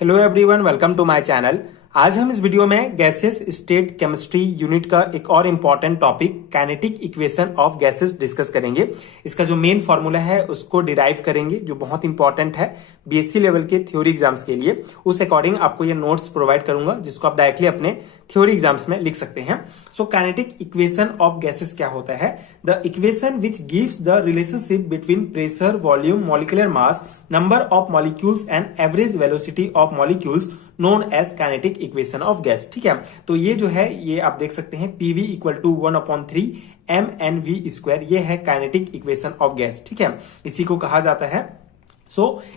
Hello everyone, welcome to my channel. आज हम इस वीडियो में गैसेस स्टेट केमिस्ट्री यूनिट का एक और important topic kinetic equation of gases discuss करेंगे। इसका जो मेन फॉर्मूला है उसको डिराइव करेंगे, जो बहुत इंपॉर्टेंट है बीएससी लेवल के थ्योरी एग्जाम्स के लिए। उस अकॉर्डिंग आपको ये नोट्स प्रोवाइड करूंगा जिसको आप डायरेक्टली अपने थ्योरी एग्जाम्स में लिख सकते हैं। So kinetic equation of gases क्या होता है? The equation which gives the relationship between pressure, volume, molecular mass, number of molecules and average velocity of molecules known as kinetic equation of gas. ठीक है, तो ये जो है ये आप देख सकते हैं पीवी इक्वल टू 1/3 mnv²। ये है काइनेटिक इक्वेशन ऑफ गैस। ठीक है, इसी को कहा जाता है।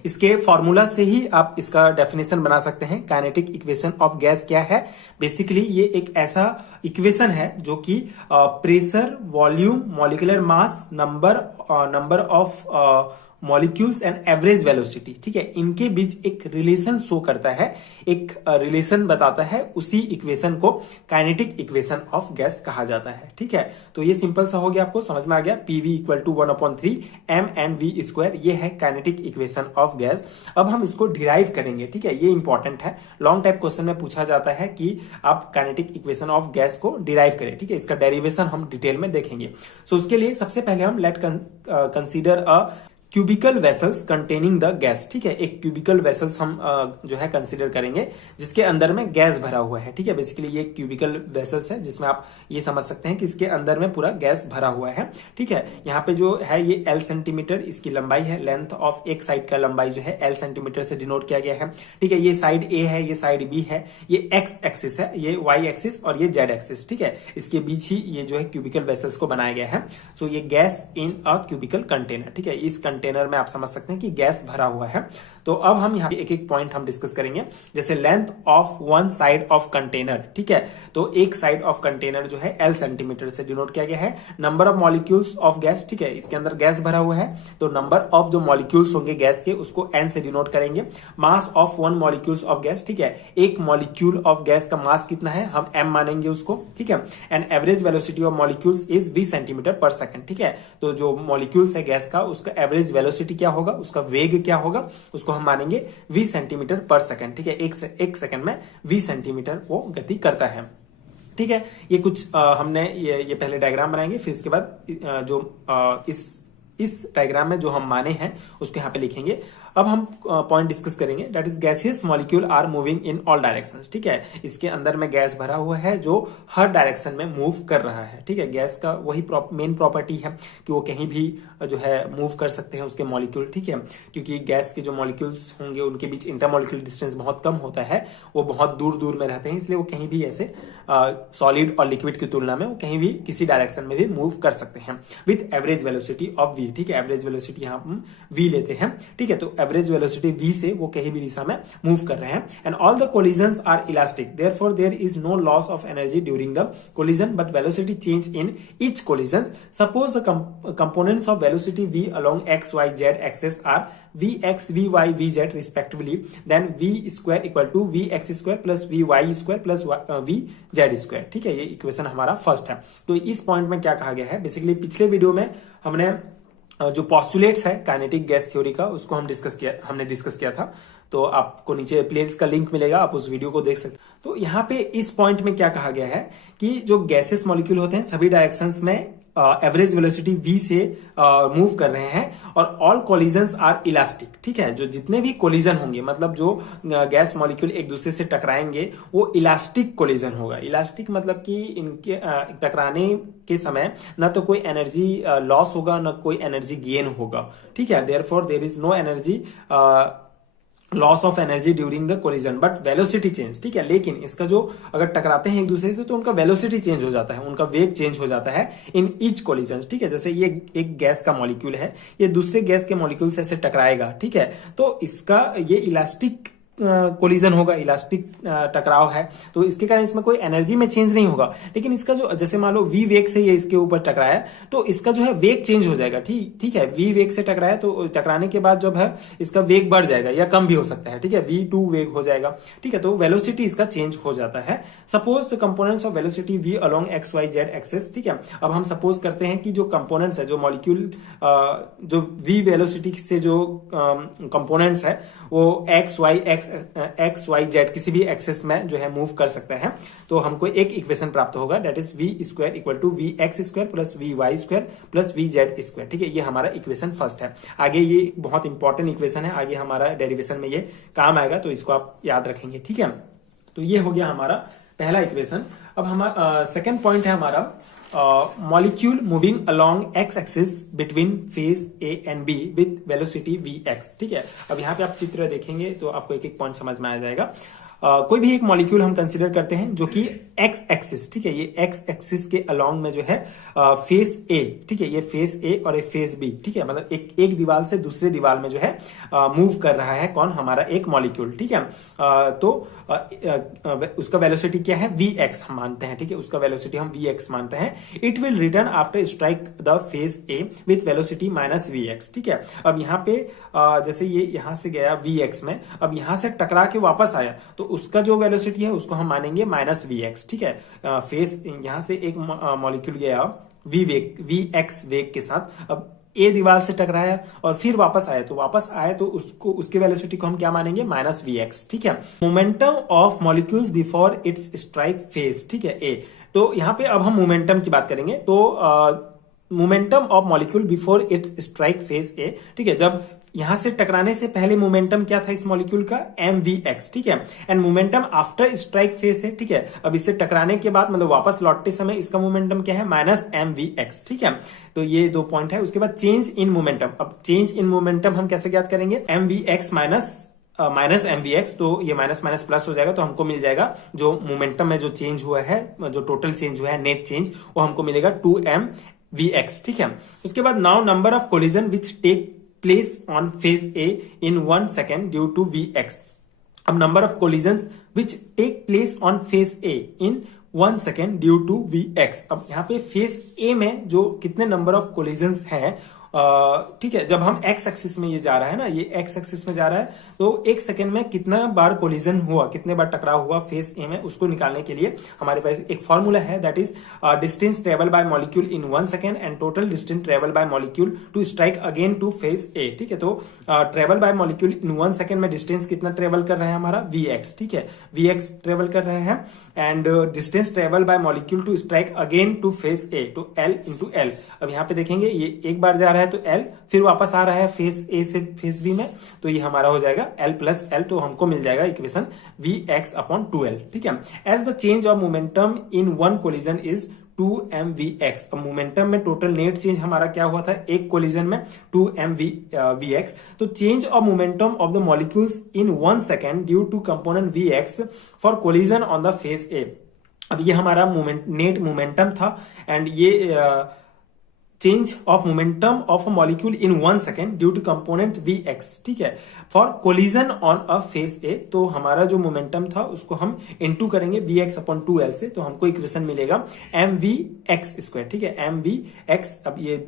इसके फॉर्मूला से ही आप इसका डेफिनेशन बना सकते हैं। काइनेटिक इक्वेशन ऑफ गैस क्या है? बेसिकली ये एक ऐसा इक्वेशन है जो कि pressure, volume, molecular mass, number of molecules and average velocity, ठीक है, इनके बीच एक रिलेशन शो करता है, एक रिलेशन बताता है। उसी इक्वेशन को काइनेटिक इक्वेशन ऑफ गैस कहा जाता है। ठीक है, तो ये सिंपल सा हो गया, आपको समझ में आ गया। पीवी इक्वल टू 1/3 mnv², ये है काइनेटिक इक्वेशन ऑफ गैस। अब हम इसको डिराइव करेंगे। ठीक है, ये इंपॉर्टेंट है, लॉन्ग टाइप क्वेश्चन में पूछा जाता है कि आप काइनेटिक इक्वेशन ऑफ गैस को डिराइव करें। ठीक है, इसका डेरिवेशन हम डिटेल में देखेंगे। उसके लिए सबसे पहले हम let consider a cubical vessels containing the gas. ठीक है, एक क्यूबिकल वेसल्स हम जो है कंसीडर करेंगे जिसके अंदर में गैस भरा हुआ है। ठीक है, बेसिकली ये क्यूबिकल वेसल्स है जिसमें आप ये समझ सकते हैं कि इसके अंदर में पूरा गैस भरा हुआ है। ठीक है, यहाँ पे जो है ये L सेंटीमीटर इसकी लंबाई है। लेंथ ऑफ एक साइड का लंबाई जो है L सेंटीमीटर से डिनोट किया गया है। ठीक है, ये साइड A है, ये साइड B है, ये X एक्सिस है, ये Y एक्सिस और ये Z एक्सिस। ठीक है, इसके बीच ही ये जो है क्यूबिकल वेसल्स को बनाया गया है। सो ये gas in a cubical container. ठीक है, इस कंटेनर में आप समझ सकते हैं कि गैस भरा हुआ है। तो अब हम यहाँ पे एक एक पॉइंट हम डिस्कस करेंगे, जैसे length of one side of container. ठीक है, तो एक साइड ऑफ कंटेनर जो है L सेंटीमीटर से डिनोट किया गया है। Number of molecules of gas, ठीक है, इसके अंदर गैस भरा हुआ है तो नंबर ऑफ जो मॉलिक्यूल्स होंगे गैस के उसको N से डिनोट करेंगे। Mass of one molecules of gas, ठीक है, एक मॉलिक्यूल ऑफ गैस का मास कितना है हम M मानेंगे उसको। ठीक है, and average velocity of molecules is v centimetre पर सेकंड। ठीक है, तो जो मॉलिक्यूल्स है गैस का उसका एवरेज वेलोसिटी क्या होगा, उसका वेग क्या होगा, उसको हम मानेंगे v सेंटीमीटर पर सेकंड। ठीक है, एक सेकंड में v सेंटीमीटर वो गति करता है। ठीक है, ये कुछ हमने ये पहले डायग्राम बनाएंगे, फिर इसके बाद जो इस डायग्राम में जो हम माने हैं उसको यहाँ पे लिखेंगे। अब हम पॉइंट डिस्कस करेंगे, that is gaseous molecule are moving in all directions. ठीक है, इसके अंदर में गैस भरा हुआ है जो हर डायरेक्शन में मूव कर रहा है। ठीक है, गैस का वही मेन प्रॉपर्टी है कि वो कहीं भी जो है मूव कर सकते हैं उसके मॉलिक्यूल। ठीक है, क्योंकि गैस के जो मॉलिक्यूल्स होंगे उनके बीच इंटरमॉलिक्यूलर डिस्टेंस बहुत कम होता है, वो बहुत दूर दूर में रहते हैं, इसलिए वो कहीं भी ऐसे सॉलिड और लिक्विड की तुलना में वो कहीं भी किसी डायरेक्शन में भी मूव कर सकते हैं with average velocity of v। ठीक है, एवरेज वेलोसिटी यहाँ हम v लेते हैं। ठीक है, तो एवरेज वेलोसिटी v से वो कहीं भी दिशा में मूव कर रहे हैं। And all the collisions are elastic, therefore there is no loss of energy during the collision but velocity change in each collision. Suppose the components of velocity v along x y z axis are vx vy vz respectively, then v² equal to vx² plus vy² plus vz²। ठीक है, ये equation हमारा first है। तो इस point में क्या कहा गया है, बेसिकली पिछले वीडियो में हमने जो पॉस्टुलेट्स है काइनेटिक गैस थ्योरी का उसको हमने डिस्कस किया था। तो आपको नीचे प्लेलिस्ट का लिंक मिलेगा, आप उस वीडियो को देख सकते हैं। तो यहाँ पे इस पॉइंट में क्या कहा गया है कि जो गैसेस मॉलिक्यूल होते हैं सभी डायरेक्शंस में एवरेज वेलोसिटी v से मूव कर रहे हैं और ऑल कोलिजन्स आर इलास्टिक। ठीक है, जो जितने भी कोलिजन होंगे, मतलब जो गैस मॉलिक्यूल एक दूसरे से टकराएंगे वो इलास्टिक कोलिजन होगा। इलास्टिक मतलब कि इनके टकराने के समय न तो कोई एनर्जी लॉस होगा न कोई एनर्जी गेन होगा। ठीक है, therefore there is no energy loss of energy during the collision but velocity change. ठीक है, लेकिन इसका जो अगर टकराते हैं एक दूसरे से तो उनका वेलोसिटी चेंज हो जाता है, उनका वेग चेंज हो जाता है इन ईच कोलिजन। ठीक है, जैसे ये एक गैस का मॉलिक्यूल है, ये दूसरे गैस के मॉलिक्यूल से ऐसे टकराएगा। ठीक है, तो इसका ये इलास्टिक कोलिजन होगा, इलास्टिक टकराव है, तो इसके कारण इसमें कोई एनर्जी में चेंज नहीं होगा। लेकिन इसका जो जैसे मान लो v वेग से ये इसके ऊपर टकराया तो इसका जो है वेग चेंज हो जाएगा। ठीक है, v वेग से टकराया तो टकराने के बाद जब है इसका वेग बढ़ जाएगा या कम भी हो सकता है। ठीक है, v2 वेग हो जाएगा। ठीक है, तो वेलोसिटी इसका चेंज हो जाता है। Suppose the components of velocity v along x y z axis. ठीक है, अब हम सपोज करते हैं कि जो कंपोनेंट्स है, जो मॉलिक्यूल जो v वेलोसिटी से जो कंपोनेंट्स है वो एक्स वाई जेड किसी भी एक्सेस में जो है मूव कर सकता है। तो हमको एक इक्वेशन प्राप्त होगा, that is v square equal to v x square plus v y square plus v z square. ठीक है, ये हमारा इक्वेशन फर्स्ट है। आगे ये बहुत इंपॉर्टेंट इक्वेशन है, आगे हमारा डेरिवेशन में ये काम आएगा, तो इसको आप याद रखेंगे। ठीक है, तो ये हो गया हमारा पहला इक्वेशन। अब हमारा सेकेंड पॉइंट है हमारा molecule moving along x axis between phase A and B with velocity v x. ठीक है, अब यहाँ पे आप चित्र देखेंगे तो आपको एक एक पॉइंट समझ में आ जाएगा। कोई भी एक मॉलिक्यूल हम कंसिडर करते हैं जो कि एक्स एक्सिस, ठीक है, ये एक्स एक्सिस के अलोंग में जो है फेस ए, ठीक है, ये फेस ए और ये फेस बी, ठीक है, मतलब एक दीवार से दूसरे दीवार में जो है मूव कर रहा है कौन, हमारा एक मॉलिक्यूल। ठीक है, तो उसका वेलोसिटी क्या है, वी एक्स हम मानते हैं। ठीक है, उसका वेलोसिटी हम वी एक्स मानते हैं। It will return after strike the face A with velocity minus v x. ठीक है, अब यहाँ पे जैसे ये यहां से गया वी एक्स में, अब यहां से टकरा के वापस आया तो उसका जो वेलोसिटी है उसको हम मानेंगे माइनस वी एक्स। ठीक है, फेस यहां से एक मॉलिक्यूल गया वी एक्स वेग के साथ, अब ए दीवार से टकराया और फिर वापस आया तो उसको उसके वेलोसिटी को हम क्या मानेंगे, माइनस वी एक्स। ठीक है, momentum of molecules before its strike face, ठीक है, ए। तो यहां पे अब हम मोमेंटम की बात करेंगे, तो momentum of molecule before its strike face A. ठीक है, जब यहां से टकराने से पहले मोमेंटम क्या था इस मॉलिक्यूल का, एम वी एक्स। ठीक है, and momentum after strike face है। ठीक है, अब इससे टकराने के बाद मतलब वापस लौटते समय इसका मोमेंटम क्या है, माइनस एम वी एक्स। ठीक है, तो ये दो पॉइंट है। उसके बाद चेंज इन मोमेंटम, अब चेंज इन मोमेंटम हम कैसे ज्ञात करेंगे, m v x minus m v x, तो ये माइनस माइनस प्लस हो जाएगा, तो हमको मिल जाएगा जो मोमेंटम में जो चेंज हुआ है, जो टोटल चेंज हुआ है, नेट चेंज, वो हमको मिलेगा 2m vx। ठीक है, उसके बाद now number of collision which take place on face A in 1 second due to vx। अब number of collision which take place on face A in 1 second due to vx। अब यहाँ पे face ए में जो कितने नंबर ऑफ कोलिजन है, ठीक है, जब हम एक्स एक्सिस में ये जा रहा है ना, ये एक्स एक्सिस में जा रहा है, तो 1 सेकेंड में कितना बार कोलिजन हुआ, कितने बार टकराव हुआ फेस ए में, उसको निकालने के लिए हमारे पास एक फॉर्मूला है, that is distance travel by molecule in 1 second and total distance travel by molecule to strike again to face A. ठीक है, तो travel by molecule in 1 second में डिस्टेंस कितना ट्रेवल कर रहे हैं हमारा, वी एक्स। ठीक है, वी एक्स ट्रेवल कर रहे हैं, and distance travel by molecule to strike again to face A, two L into L. अब यहाँ पे देखेंगे ये एक बार जा रहा है तो एल, फिर वापस आ रहा है फेस ए से फेस बी में, तो ये हमारा हो जाएगा एल प्लस एल, तो हमको मिल जाएगा equation we x upon 2l। ठीक है, as the change of momentum in one collision is 2m vx। अब मोमेंटम में टोटल नेट चेंज हमारा क्या हुआ था, एक कोलिजन में 2m vx। तो change of momentum of the molecules in 1 second due to component vx for collision on the face A. अब ये हमारा नेट मोमेंटम था, एंड ये change of momentum of a molecule in 1 second due to component vx। ठीक है, for collision on a face A, तो हमारा जो मोमेंटम था उसको हम इनटू करेंगे vx अपॉन 2l से, तो हमको इक्वेशन मिलेगा mvx स्क्वायर। ठीक है, mvx, अब ये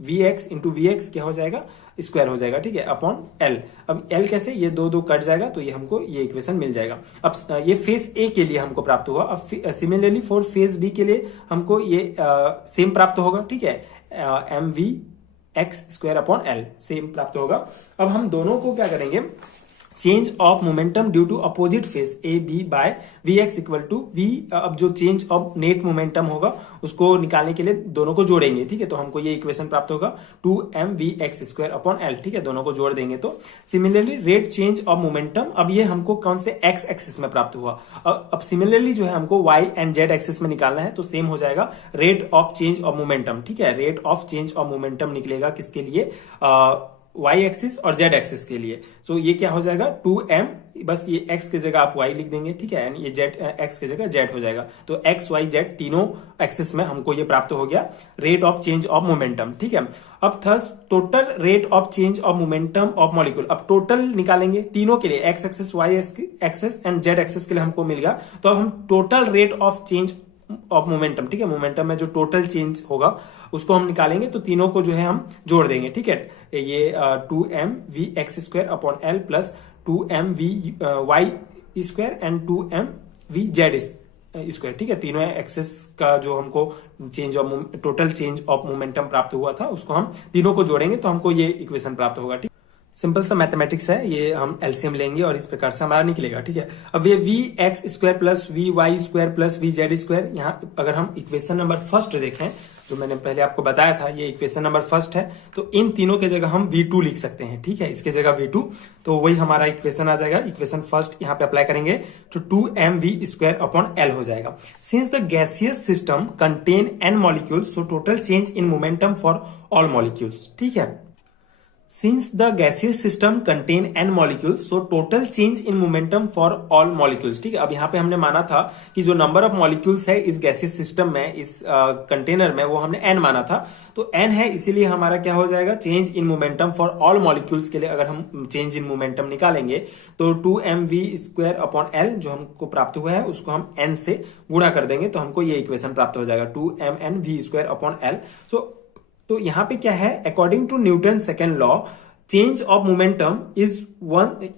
vx इंटू vx क्या हो जाएगा, स्क्वायर हो जाएगा। ठीक है, अपॉन l। अब l कैसे, ये दो कट जाएगा, तो ये हमको ये इक्वेशन मिल जाएगा। अब ये फेस ए के लिए हमको प्राप्त हुआ। अब सिमिलरली फॉर फेस बी के लिए हमको ये सेम प्राप्त होगा। ठीक है, m v x square upon L same प्राप्त होगा। अब हम दोनों को क्या करेंगे, change of momentum due to opposite face A B by v x equal to v. अब जो चेंज ऑफ नेट मोमेंटम होगा उसको निकालने के लिए दोनों को जोड़ेंगे। ठीक है, तो हमको ये इक्वेशन प्राप्त होगा 2m vx square upon L. ठीक है, दोनों को जोड़ देंगे तो similarly rate change of momentum, अब ये हमको कौन से एक्स एक्सिस में प्राप्त हुआ। अब सिमिलरली जो है हमको वाई एंड जेड एक्सिस में निकालना है, तो सेम हो जाएगा rate of change of momentum. ठीक है, rate of change of momentum निकलेगा किसके लिए, वाई एक्सिस और जेड एक्सिस के लिए। तो ये क्या हो जाएगा 2m, बस ये x की जगह आप y लिख देंगे। ठीक है, ये जेड x की जगह z हो जाएगा, तो x y z तीनों एक्सिस में हमको ये प्राप्त हो गया rate of change of momentum. ठीक है, अब thus total rate of change of momentum of molecule, अब टोटल निकालेंगे तीनों के लिए, x axis y axis and z axis के लिए हमको मिल गया। तो अब हम total rate of change of momentum, ठीक है, मोमेंटम में जो टोटल चेंज होगा उसको हम निकालेंगे, तो तीनों को जो है हम जोड़ देंगे। ठीक है, ये 2m vx square upon L plus 2m vy square and 2m vz square. ठीक है, तीनों एक्सेस का जो हमको change of total change of momentum प्राप्त हुआ था उसको हम तीनों को जोड़ेंगे, तो हमको ये इक्वेशन प्राप्त होगा। ठीक, सिंपल सा मैथमेटिक्स है, ये हम एलसीएम लेंगे और इस प्रकार से हमारा निकलेगा। ठीक है, अब ये v x square plus v y square plus v z square, यहाँ अगर हम इक्वेशन नंबर फर्स्ट देखें जो मैंने पहले आपको बताया था, ये इक्वेशन नंबर फर्स्ट है, तो इन तीनों के जगह हम v2 लिख सकते हैं। ठीक है, इसके जगह v2, तो वही हमारा इक्वेशन आ जाएगा। इक्वेशन फर्स्ट यहाँ पे अप्लाई करेंगे तो 2mv स्क्वायर अपॉन एल हो जाएगा। Since the gaseous system contain n molecules, so total change in momentum for all molecules. ठीक है, Since the gaseous system contain n molecules, so total change in momentum for all molecules। ठीक है, अब यहाँ पे हमने माना था कि जो नंबर ऑफ मॉलिक्यूल्स है इस गैसियस सिस्टम में, इस कंटेनर में, वो हमने n माना था, तो n है, इसीलिए हमारा क्या हो जाएगा, change in momentum for all molecules के लिए अगर हम चेंज इन मोमेंटम निकालेंगे तो 2mv स्क्वायर अपॉन एल जो हमको प्राप्त हुआ है उसको हम n से गुणा कर देंगे तो हमको ये इक्वेशन प्राप्त हो जाएगा 2mnv स्क्वायर अपॉन एल। तो यहाँ पे क्या है, according to Newton second law change of momentum is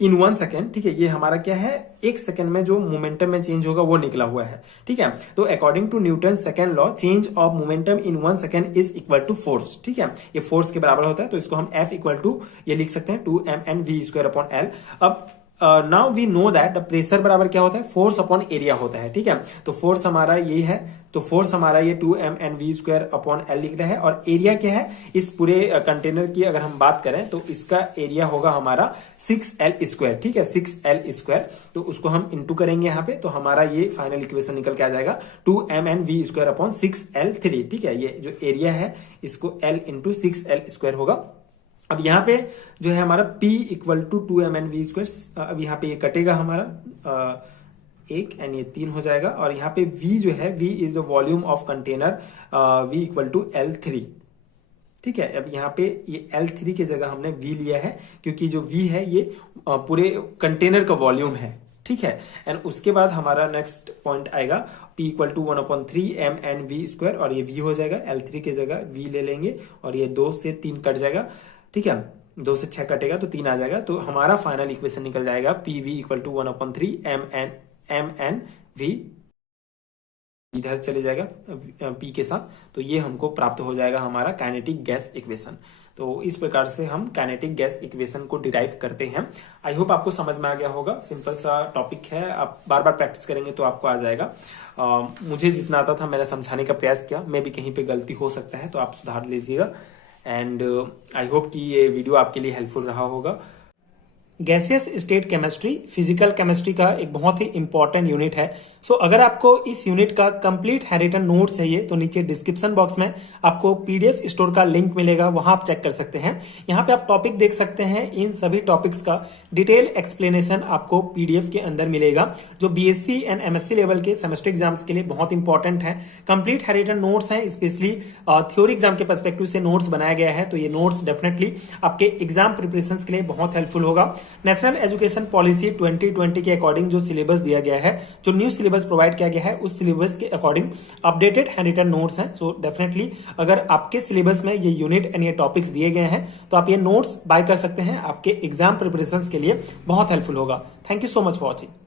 in 1 second. ठीक है, ये हमारा क्या है, 1 सेकेंड में जो मोमेंटम में चेंज होगा वो निकला हुआ है। ठीक है, तो according to Newton second law change of momentum in 1 second is equal to force. ठीक है, ये फोर्स के बराबर होता है, तो इसको हम F इक्वल टू ये लिख सकते हैं 2mnv स्क्वायर अपॉन एल। अब now we know that the pressure बराबर क्या होता है, फोर्स अपॉन एरिया होता है। ठीक है, तो फोर्स हमारा ये है, तो फोर्स हमारा ये 2mnv स्क्वायर अपॉन एल लिख रहा है, और एरिया क्या है इस पूरे कंटेनर की अगर हम बात करें तो इसका एरिया होगा हमारा 6l स्क्वायर। ठीक है, 6l स्क्वायर, तो उसको हम इंटू करेंगे यहाँ पे, तो हमारा ये फाइनल इक्वेशन निकल के आ जाएगा 2mnv स्क्वायर अपॉन 6l3। ठीक है, ये जो एरिया है इसको l इंटू 6l स्क्वायर होगा। अब यहाँ पे जो है हमारा P equal to 2mnv square, अब यहाँ पे ये कटेगा हमारा 1 एंड ये 3 हो जाएगा, और यहाँ पे V जो है, V is the volume of container, V equal to L3। ठीक है, अब यहाँ पे ये L3 की जगह हमने V लिया है क्योंकि जो V है ये पूरे कंटेनर का वॉल्यूम है। ठीक है, एंड उसके बाद हमारा नेक्स्ट पॉइंट आएगा P equal to 1/3mnv square, और ये V हो जाएगा, L3 की जगह V ले लेंगे और ये 2 से 3 कट जाएगा। ठीक है, 2 से 6 कटेगा तो 3 आ जाएगा, तो हमारा फाइनल इक्वेशन निकल जाएगा PV इक्वल टू 1/3mnv, इधर चले जाएगा P के साथ, तो ये हमको प्राप्त हो जाएगा हमारा काइनेटिक गैस इक्वेशन। तो इस प्रकार से हम काइनेटिक गैस इक्वेशन को डिराइव करते हैं। आई होप आपको समझ में आ गया होगा, सिंपल सा टॉपिक है, आप बार बार प्रैक्टिस करेंगे तो आपको आ जाएगा। मुझे जितना आता था मैंने समझाने का प्रयास किया, मे भी कहीं पे गलती हो सकता है तो आप सुधार लीजिएगा, एंड आई होप कि ये वीडियो आपके लिए हेल्पफुल रहा होगा। Gaseous state chemistry physical chemistry का एक बहुत ही इंपॉर्टेंट यूनिट है। सो अगर आपको इस यूनिट का कंप्लीट हैंडरिटन नोट चाहिए तो नीचे डिस्क्रिप्शन बॉक्स में आपको पीडीएफ स्टोर का लिंक मिलेगा, वहां आप चेक कर सकते हैं। यहाँ पे आप टॉपिक देख सकते हैं, इन सभी टॉपिक्स का डिटेल एक्सप्लेनेशन आपको पीडीएफ के अंदर मिलेगा, जो बीएससी एंड एमएससी लेवल के सेमेस्टर एग्जाम्स के लिए बहुत इंपॉर्टेंट है। कंप्लीट हैंडरिटन नोट्स हैं, स्पेशली थ्योरी एग्जाम के पर्सपेक्टिव से नोट्स बनाया गया है, तो ये नोट्स डेफिनेटली आपके एग्जाम प्रिपरेशन के लिए बहुत हेल्पफुल होगा। नेशनल एजुकेशन पॉलिसी 2020 के अकॉर्डिंग जो सिलेबस दिया गया है, जो न्यू सिलेबस प्रोवाइड किया गया है, उस सिलेबस के अकॉर्डिंग अपडेटेड हैंडरिटन नोट्स हैं। सो डेफिनेटली अगर आपके सिलेबस में ये यूनिट एंड ये टॉपिक्स दिए गए हैं तो आप ये नोट्स बाय कर सकते हैं, आपके एग्जाम प्रिपरेशन के लिए बहुत हेल्पफुल होगा। Thank you so much for watching.